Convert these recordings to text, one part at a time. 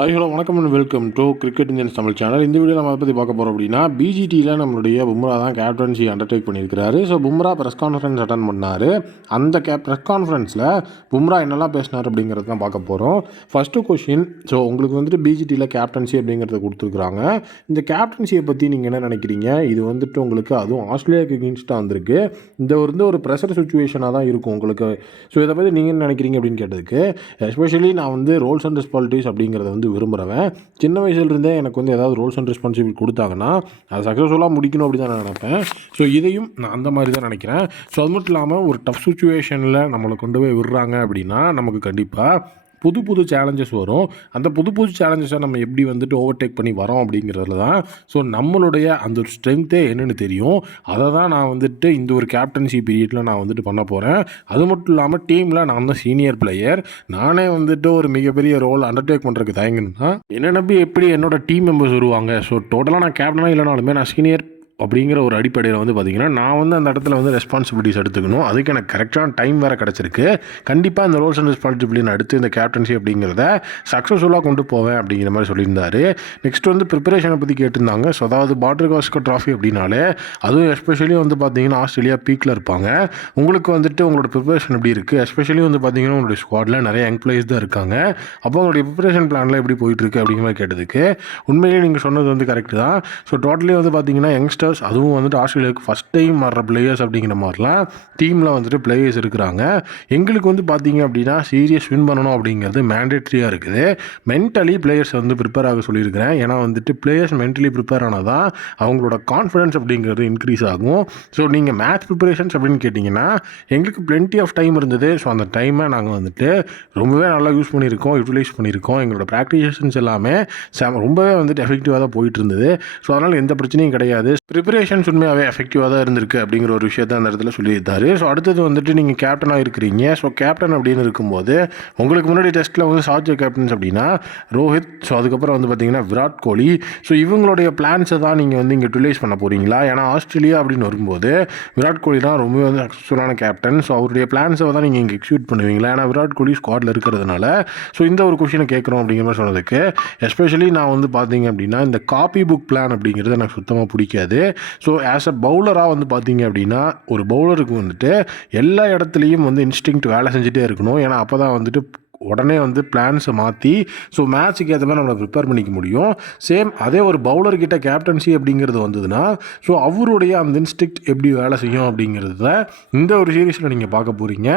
Hi hello வணக்கம் and welcome to cricket Indians Tamil channel. இந்த video நம்ம அதை பற்றி பார்க்க போகிறோம் அப்படின்னா, பிஜிடியில் நம்மளுடைய பும்ரா தான் கேப்டன்சி அண்டர்டேக் பண்ணியிருக்கிறாரு. So Bumrah press conference attend பண்ணார். அந்த ப்ரெஸ் கான்ஃபரன்ஸில் பும்ரா என்னெல்லாம் பேசினார் அப்படிங்கிறது தான் பார்க்க போகிறோம். ஃபஸ்ட்டு கொஷின், ஸோ உங்களுக்கு வந்துட்டு பிஜிடியில் கேப்டன்சி அப்படிங்கிறத கொடுத்துருக்குறாங்க. இந்த கேப்டன்சியை பற்றி நீங்கள் என்ன நினைக்கிறீங்க? இது வந்துட்டு உங்களுக்கு அதுவும் ஆஸ்திரேலியாவுக்கு எகெயின்ஸ்டாக வந்திருக்கு. இந்த ஒரு ப்ரெஷர் சுச்சுவேஷனாக தான் இருக்கும் உங்களுக்கு. ஸோ இதை பற்றி நீங்கள் என்ன நினைக்கிறீங்க அப்படின்னு கேட்டதுக்கு, எஸ்பெஷலி நான் வந்து ரோல்ஸ் அண்ட் ரெஸ்பான்சிபிலிட்டிஸ் அப்படிங்கிறத விரும்புகிறவன். சின்ன வயசுலேருந்தே எனக்கு ஏதாவது ரோல்ஸ் அண்ட் ரெஸ்பான்சிபிலிட்டி கொடுத்தாங்கன்னா அதை சக்ஸஸ்ஃபுல்லாக முடிக்கணும் அப்படி தான் நான் நினைப்பேன். ஸோ இதையும் நான் அந்த மாதிரி தான் நினைக்கிறேன். ஸோ அது மட்டும் இல்லாமல் ஒரு டஃப் சுச்சுவேஷனில் நம்மளை கொண்டு போய் விடுறாங்க அப்படின்னா நமக்கு கண்டிப்பாக புது சேலஞ்சஸ் வரும். அந்த புது சேலஞ்சஸை நம்ம எப்படி வந்துட்டு ஓவர்டேக் பண்ணி வரோம் அப்படிங்கிறதுல தான் ஸோ நம்மளுடைய அந்த ஒரு ஸ்ட்ரென்த்தே என்னென்னு தெரியும். அதை தான் நான் வந்துட்டு இந்த ஒரு கேப்டன்சி பீரியடில் நான் வந்துட்டு பண்ண போகிறேன். அது மட்டும் இல்லாமல் டீமில் நான் தான் சீனியர் பிளேயர். நானே வந்துட்டு ஒரு மிகப்பெரிய ரோல் அண்டர்டேக் பண்ணுறதுக்கு தயங்கணும்னா என்ன நம்பி எப்படி என்னோடய டீம் மெம்பர்ஸ் வருவாங்க? ஸோ டோட்டலாக நான் கேப்டனாக இல்லைனாலுமே நான் சீனியர் அப்படிங்கிற ஒரு அடிப்படையில் பார்த்திங்கன்னா நான் அந்த இடத்துல ரெஸ்பான்சிபிலிட்டிஸ் எடுத்துக்கணும். அதுக்கு எனக்கு கரெக்டான டைம் வேறு கிடச்சிருக்கு. கண்டிப்பாக இந்த ரோல்ஸ் அண்ட் ரெஸ்பான்சிபிலிட்டி நான் எடுத்து இந்த கேப்டன்சி அப்படிங்கிறத சக்ஸஸ்ஃபுல்லாக கொண்டு போவேன் அப்படிங்கிற மாதிரி சொல்லியிருந்தார். நெக்ஸ்ட் ப்ரிப்பரேஷனை பற்றி கேட்டிருந்தாங்க. ஸோ அதாவது பார்டர் காஸ்கர் ட்ராஃபி அப்படின்னாலே அதுவும் எஸ்பெஷலி பார்த்திங்கன்னா ஆஸ்திரேலியா பீக்கில் இருப்பாங்க. உங்களுக்கு உங்களோட ப்ரிப்பரேஷன் எப்படி இருக்குது? எஸ்பெஷலி பார்த்திங்கன்னா உங்களுடைய ஸ்குவாடில் நிறைய யங் பிளேயர்ஸ் தான் இருக்காங்க. அப்போ உங்களுடைய ப்ரிப்பரேஷன் பிளானில் எப்படி போயிட்டுருக்கு அப்படிங்கிற மாதிரி கேட்டதுக்கு உண்மையிலேயே நீங்கள் சொன்னது கரெக்டு தான். ஸோ டோட்டலி பார்த்திங்கன்னா யங்ஸ்டர் அதுவும் ஆஸ்திரேலியாவுக்கு ஃபஸ்ட் டைம் வர்ற பிளேயர்ஸ் அப்படிங்கிற மாதிரிலாம் டீமில் பிளேயர்ஸ் இருக்கிறாங்க. எங்களுக்கு பார்த்தீங்க அப்படின்னா சீரியஸ் வின் பண்ணணும் அப்படிங்கிறது மேண்டேட்ரியாக இருக்குது. மென்டலி பிளேயர்ஸ் ப்ரிப்பேர் ஆக சொல்லியிருக்கிறேன். ஏன்னா பிளேயர்ஸ் மென்டலி ப்ரிப்பேர் ஆனால் தான் அவங்களோட கான்ஃபிடன்ஸ் அப்படிங்கிறது இன்க்ரீஸ் ஆகும். ஸோ நீங்கள் மேட்ச் ப்ரிப்பரேஷன்ஸ் அப்படின்னு கேட்டிங்கன்னா எங்களுக்கு பிளென்டி ஆஃப் டைம் இருந்தது. ஸோ அந்த டைமை நாங்கள் ரொம்பவே நல்லா யூஸ் பண்ணியிருக்கோம், யூட்டிலைஸ் பண்ணியிருக்கோம். எங்களோட ப்ராக்டிசேஷன்ஸ் எல்லாமே ரொம்பவே எஃபெக்டிவாக தான் போயிட்டு இருந்தது. ஸோ அதனால் எந்த பிரச்சனையும் கிடையாது. ப்ரிப்பரேஷன்ஸ் உண்மையாகவே எஃபெக்டிவாக தான் இருந்திருக்கு அப்படிங்கிற ஒரு விஷயத்தை அந்த இடத்துல சொல்லியிருந்தாரு. ஸோ அடுத்தது நீங்கள் கேப்டனாக இருக்கிறீங்க. ஸோ கேப்டன் அப்படின்னு இருக்கும்போது உங்களுக்கு முன்னாடி டெஸ்ட்டில் சார்ஜ் கேப்டன்ஸ் அப்படின்னா ரோஹித், ஸோ அதுக்கப்புறம் பார்த்தீங்கன்னா விராட் கோலி. ஸோ இவங்களுடைய பிளான்ஸை தான் நீங்கள் இங்கே யூட்டிலைஸ் பண்ண போகிறீங்களா? ஏன்னா ஆஸ்திரேலியா அப்படின்னு வரும்போது விராட் கோலி தான் ரொம்பவே சக்ஸஸ்ஃபுல்லான கேப்டன். ஸோ அவருடைய பிளான்ஸை தான் நீங்கள் இங்கே எக்ஸிக்யூட் பண்ணுவீங்களா? ஏன்னா விராட் கோலி ஸ்குவாடில் இருக்கிறதுனால. ஸோ இந்த ஒரு கொஷினை கேட்குறோம் அப்படிங்கிற மாதிரி சொன்னதுக்கு, எஸ்பெஷலி நான் பார்த்தீங்க அப்படின்னா இந்த காப்பி புக் பிளான் அப்படிங்கிறது எனக்கு சுத்தமாக பிடிக்காது. ஸோ ஆஸ் அ பவுலராக பார்த்தீங்க அப்படின்னா ஒரு பவுலருக்கு எல்லா இடத்துலையும் இன்ஸ்டிங்க்ட் வேலை செஞ்சுட்டே இருக்கணும். ஏன்னா அப்போ தான் உடனே பிளான்ஸை மாற்றி ஸோ மேட்ச்சுக்கு ஏற்ற மாதிரி நம்மளை ப்ரிப்பேர் பண்ணிக்க முடியும். சேம் அதே ஒரு பவுலர்கிட்ட கேப்டன்சி அப்படிங்கிறது வந்ததுன்னா ஸோ அவருடைய அந்த இன்ஸ்டிக்ட் எப்படி வேலை செய்யும் அப்படிங்கிறத இந்த ஒரு சீரீஸில் நீங்கள் பார்க்க போகிறீங்க.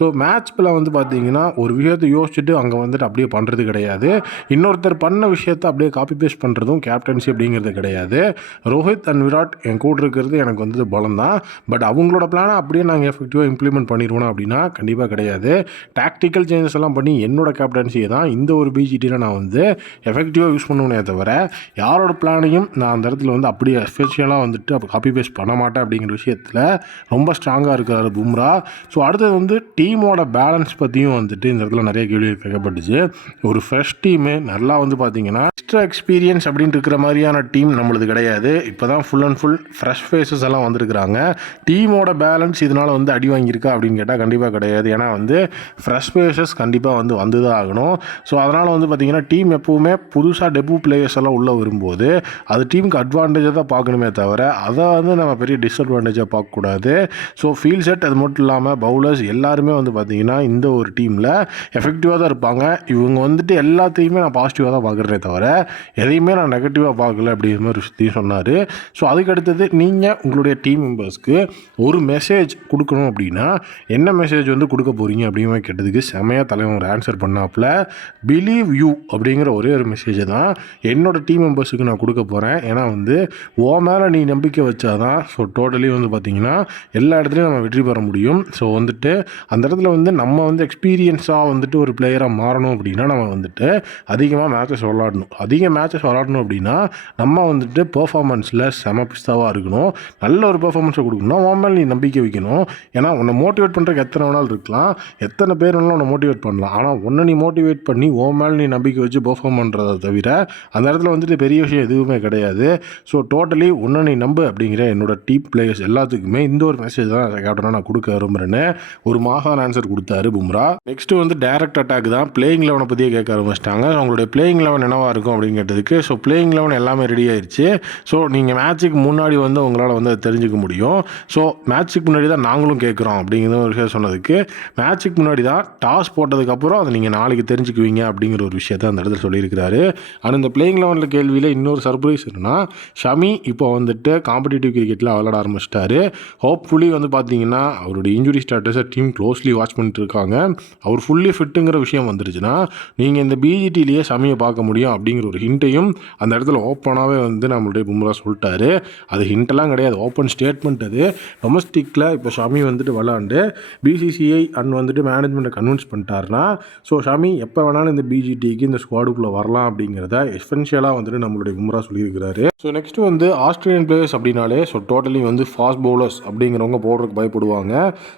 ஸோ மேட்ச்சில் பார்த்தீங்கன்னா ஒரு விஷயத்தை யோசிச்சுட்டு அங்கே அப்படியே பண்ணுறது கிடையாது. இன்னொருத்தர் பண்ண விஷயத்தை அப்படியே காப்பி பேஸ்ட் பண்ணுறதும் கேப்டன்சி அப்படிங்கிறது கிடையாது. ரோஹித் அண்ட் விராட் என் கூட இருக்கிறது எனக்கு பலம் தான். பட் அவங்களோட பிளானை அப்படியே நாங்கள் எஃபெக்டிவாக இம்ப்ளிமெண்ட் பண்ணிடுவோம் அப்படின்னா கண்டிப்பாக கிடையாது. டாக்டிக்கல் சேஞ்சஸ் எல்லாம் பண்ணி என்னோட கேப்டன்சியை தான் இந்த ஒரு பிஜிடியில் நான் எஃபெக்டிவாக யூஸ் பண்ணுவேனே தவிர யாரோட பிளானையும் நான் அந்த இடத்துல அப்படியே எஃபெக்ஷியலாக காப்பி பேஸ்ட் பண்ண மாட்டேன் அப்படிங்கிற விஷயத்தில் ரொம்ப ஸ்ட்ராங்காக இருக்கிறாரு பும்ரா. ஸோ அடுத்தது டீமோட பேலன்ஸ் பற்றியும் இந்த இடத்துல நிறைய கேள்வி கேட்கப்பட்டுச்சு. ஒரு ஃப்ரெஷ் டீமு நல்லா பார்த்தீங்கன்னா எக்ஸ்ட்ரா எக்ஸ்பீரியன்ஸ் அப்படின்னு இருக்கிற மாதிரியான டீம் நம்மளது கிடையாது. இப்போ தான் full and full fresh faces எல்லாம் வந்திருக்கிறாங்க. டீமோட பேலன்ஸ் இதனால் அடி வாங்கியிருக்கா அப்படின்னு கேட்டால் கண்டிப்பாக கிடையாது. ஏன்னா ஃப்ரெஷ் ஃபேஸஸ் கண்டிப்பாக வந்து தான் ஆகணும். ஸோ அதனால் பார்த்தீங்கன்னா டீம் எப்போவுமே புதுசாக டெபு பிளேயர்ஸ் எல்லாம் உள்ளே வரும்போது அது டீமுக்கு அட்வான்டேஜாக தான் பார்க்கணுமே தவிர அதை நம்ம பெரிய டிஸ்அட்வான்டேஜாக பார்க்கக்கூடாது. ஸோ ஃபீல்ட் செட் அது மட்டும் இல்லாமல் பவுலர்ஸ் எல்லாருமே பார்த்தீங்கன்னா இந்த ஒரு டீமில் எஃபெக்டிவாக தான் இருப்பாங்க. இவங்க எல்லாத்தையுமே நான் பாசிட்டிவாக தான் பார்க்குறேனே தவிர எதையுமே நான் நெகட்டிவாக பார்க்கல அப்படிங்கிற மாதிரி விஷயத்தையும் சொன்னார். ஸோ அதுக்கடுத்தது நீங்கள் உங்களுடைய டீம் மெம்பர்ஸ்க்கு ஒரு மெசேஜ் கொடுக்கணும் அப்படின்னா என்ன மெசேஜ் கொடுக்க போகிறீங்க அப்படிங்கிற கேட்டதுக்கு செமையாக தலைவர் ஆன்சர் பண்ணாப்புல பிலீவ் யூ அப்படிங்கிற ஒரே ஒரு மெசேஜை தான் என்னோடய டீம் மெம்பர்ஸுக்கு நான் கொடுக்க போகிறேன். ஏன்னா ஓ மேலே நீ நம்பிக்கை வச்சாதான் ஸோ டோட்டலி பார்த்தீங்கன்னா எல்லா இடத்துலையும் நம்ம வெற்றி பெற முடியும். ஸோ அந்த இடத்துல நம்ம எக்ஸ்பீரியன்ஸாக ஒரு பிளேயராக மாறணும் அப்படின்னா நம்ம அதிகமாக மேட்சஸ் விளாடணும். அதிக மேட்சஸ் விளாடணும் அப்படின்னா நம்ம பெர்ஃபார்மன்ஸில் செம பிஸ்தாவாக இருக்கணும். நல்ல ஒரு பெர்ஃபார்மன்ஸை கொடுக்கணும். ஓ மேலே நீ நம்பிக்கை வைக்கணும். ஏன்னா உன்னை மோட்டிவேட் பண்ணுறதுக்கு எத்தனை வேணாலும் இருக்கலாம், எத்தனை பேர் வேணாலும் உன்னை மோட்டிவேட் பண்ணலாம். ஆனால் உன்னை நீ மோட்டிவேட் பண்ணி உன் மேலே நீ நம்பிக்கை வச்சு பெர்ஃபார்ம் பண்ணுறதை தவிர அந்த இடத்துல வந்துட்டு பெரிய விஷயம் எதுவுமே கிடையாது. ஸோ டோட்டலி உன்னை நீ நம்பு அப்படிங்கிற என்னோட டீம் பிளேயர்ஸ் எல்லாத்துக்குமே இந்த ஒரு மெசேஜ் தான் கேப்டனாக நான் கொடுக்க விரும்புகிறேன்னு ஒரு மாசான ஆன்சர் கொடுத்தாரு பும்ரா. நெக்ஸ்ட்டு வந்து டைரக்ட் அட்டாக் தான். பிளேயிங் லெவனை பற்றியே கேட்க ஆரம்பிச்சிட்டாங்க. அவங்களுடைய பிளேயிங் லெவன் என்னவாக இருக்கும் அப்படின்னு கேட்டதுக்கு ஸோ பிளேயிங் லெவன் எல்லாமே ரெடி ஆயிடுச்சு. ஸோ நீங்கள் மேட்ச்சுக்கு முன்னாடி வந்து உங்களால் வந்து அதை தெரிஞ்சுக்க முடியும். ஸோ மேட்ச்சுக்கு முன்னாடி தான் நாங்களும் கேட்குறோம் அப்படிங்கிற ஒரு விஷயம் சொன்னதுக்கு மேட்ச்சுக்கு முன்னாடி தான் டாஸ் போட்டதுக்கப்புறம் அதை நீங்கள் நாளைக்கு தெரிஞ்சுக்குவீங்க அப்படிங்கிற ஒரு விஷயத்த அந்த இடத்துல சொல்லியிருக்கிறாரு. ஆனால் இந்த பிளேயிங் லெவனில் கேள்வியில் இன்னொரு சர்ப்ரைஸ் என்னன்னா ஷமி இப்போ வந்துட்டு காம்படிட்டிவ் கிரிக்கெட்டில் விளையாட ஆரம்பிச்சிட்டாரு. ஹோப்ஃபுல்லி வந்து பார்த்தீங்கன்னா அவருடைய இன்ஜுரி ஸ்டேட்டஸை டீம் க்ளோஸ்லி வாட்ச் பண்ணிட்டு இருக்காங்க. அவர் ஃபுல்லி ஃபிட்டுங்கிற விஷயம் வந்துருச்சுன்னா நீங்கள் இந்த பிஜிடிலேயே ஷமியை பார்க்க முடியும் அப்படிங்கிற ஒரு ஹிண்ட்டையும் அந்த இடத்துல ஓப்பனாகவே வந்து நம்மளுடைய பும்ரா சொல்லிட்டாரு. அது ஹிண்டெல்லாம் கிடையாது, ஓப்பன் ஸ்டேட்மெண்ட். அது டொமஸ்டிக்கில் இப்போ ஷமி வந்துட்டு விளாண்டு பிசிசிஐ வந்துட்டு மேனேஜ்மெண்ட்டை கன்வின்ஸ் பண்ணிட்டாருன்னா ஸோ ஷமி எப்போ வேணாலும் இந்த பிஜிடிக்கு இந்த ஸ்குவாடுக்குள்ளே வரலாம் அப்படிங்கிறத எசென்ஷியலாக வந்துட்டு நம்மளுடைய பும்ரா சொல்லியிருக்கிறாரு. ஸோ நெக்ஸ்ட்டு வந்து ஆஸ்திரேலியன் பிளேயர்ஸ் அப்படின்னாலே ஸோ டோட்டலி வந்து ஃபாஸ்ட் பவுலர்ஸ் அப்படிங்கிறவங்க போடுறதுக்கு பயப்படுவாங்க.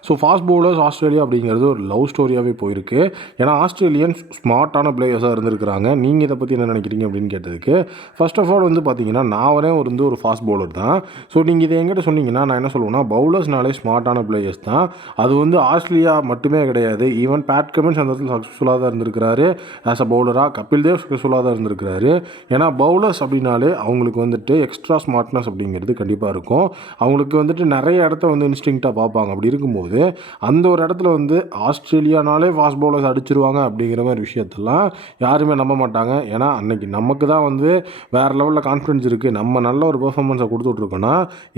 ஸோ ஃபாஸ்ட் பவுலர்ஸ் ஆஸ்திரேலியா அப்படிங்கிறது ஒரு லவ் ஸ்டோரியாகவே போயிருக்கு. ஏன்னா ஆஸ்திரேலியன்ஸ் ஸ்மார்ட்டான பிளேயர்ஸாக இருந்திருக்கிறாங்க. நீங்கள் இதை பற்றி என்ன நினைக்கிறீங்க அப்படின்னு கேட்டதுக்கு ஃபர்ஸ்ட் ஆஃப் ஆல் வந்து பார்த்தீங்கன்னா நான் வந்து ஒரு ஃபாஸ்ட் பவுலர் தான். ஸோ நீங்கள் இதை எங்கிட்ட சொன்னீங்கன்னா நான் என்ன சொல்லுவேன்னா பவுலர்ஸ்னாலே ஸ்மார்ட்டான பிளேயர்ஸ் தான். அது வந்து ஆஸ்திரேலியா மட்டுமே கிடையாது. ஈவன் பேட் கமின்ஸ் அந்த இடத்துல சக்ஸஸ்ஃபுல்லாக தான் இருந்திருக்கிறாரு ஆஸ் அ பவுலராக. கபில் தேவ் சக்ஸஸ்ஃபுல்லாக தான் இருந்திருக்கிறாரு. ஏன்னா பவுலர்ஸ் அப்படின்னாலே அவங்களுக்கு வந்துட்டு எக்ஸ்ட்ரா ஸ்மார்ட்னஸ் அப்படிங்கிறது கண்டிப்பாக இருக்கும். அவங்களுக்கு வந்துட்டு நிறைய இடத்த வந்து இன்ஸ்டிங்க்டாக பார்ப்பாங்க. அப்படி இருக்கும்போது அந்த ஒரு இடத்துல வந்து ஆஸ்திரேலியானாலே ஃபாஸ்ட் பவுலர்ஸ் அடிச்சிருவாங்க அப்படிங்கிற மாதிரி விஷயத்தெல்லாம் யாருமே நம்ப மாட்டாங்க. ஏன்னா அன்னைக்கு நமக்கு தான் வந்து வேறு லெவலில் கான்ஃபிடன்ஸ் இருக்குது. நம்ம நல்ல ஒரு பெர்ஃபார்மன்ஸை கொடுத்துட்ருக்கோன்னா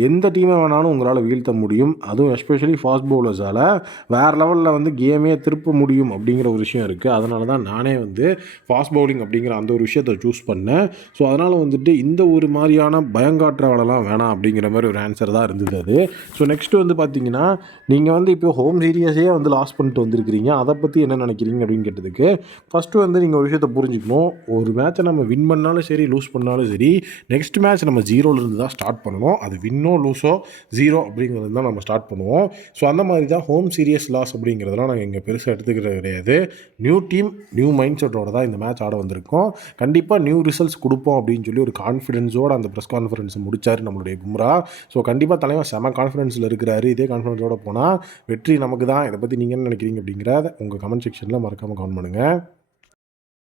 எந்த டீமை வேணாலும் உங்களால் வீழ்த்த முடியும். அதுவும் எஸ்பெஷலி ஃபாஸ்ட் பவுலர்ஸால் வேறு லெவலில் வந்து கேமே திருப்ப முடியும் அப்படிங்கிற ஒரு விஷயம் இருக்குது. அதனால தான் நானே வந்து ஃபாஸ்ட் பவுலிங் அப்படிங்கிற அந்த ஒரு விஷயத்தை சூஸ் பண்ணேன். ஸோ அதனால் வந்துட்டு இந்த ஒரு மாதிரியான பயங்காட்டுற வேலைலாம் வேணாம் அப்படிங்கிற மாதிரி ஒரு ஆன்சர் தான் இருந்தது அது. ஸோ நெக்ஸ்ட்டு வந்து பார்த்தீங்கன்னா நீங்கள் வந்து இப்போ ஹோம் சீரியஸே வந்து லாஸ் பண்ணிட்டு வந்திருக்கிறீங்க. அதை பற்றி என்ன நினைக்கிறீங்க அப்படின்னு கேட்டதுக்கு ஃபஸ்ட்டு வந்து நீங்கள் ஒரு விஷயத்தை புரிஞ்சுக்கணும். ஒரு மேட்சை நம்ம வின் பண்ணாலும் சரி லூஸ் பண்ணாலும் சரி நெக்ஸ்ட் மேட்ச் நம்ம ஜீரோலேருந்து தான் ஸ்டார்ட் பண்ணணும். அது வின்னோ லூஸோ ஜீரோ அப்படிங்கிறது தான் நம்ம ஸ்டார்ட் பண்ணுவோம். ஸோ அந்த மாதிரி தான் ஹோம் சீரியஸ் லாஸ் அப்படிங்கிறதெல்லாம் நாங்கள் இங்கே பெருசாக எடுத்துக்கிறது கிடையாது. நியூ டீம் நியூ மைண்ட் செட்டோட தான் இந்த மேட்ச் ஆட வந்திருக்கோம். கண்டிப்பாக நியூ ரிசல்ட்ஸ் கொடுப்போம் அப்படின்னு சொல்லி ஒரு கான்ஃபிடென்ஸோடு அந்த ப்ரெஸ் கான்ஃபரன்ஸ் முடித்தார் நம்மளுடைய பும்ரா. ஸோ கண்டிப்பாக தலைவர் செம கான்ஃபிடென்ஸில் இருக்கிறாரு. இதே கான்ஃபிடென்ஸோடு போனால் வெற்றி நமக்கு தான். இதை பற்றி நீங்கள் என்ன நினைக்கிறீங்க அப்படிங்கிறத உங்கள் கமெண்ட் செக்ஷனில் மறக்காமல் கமெண்ட் பண்ணுங்கள்.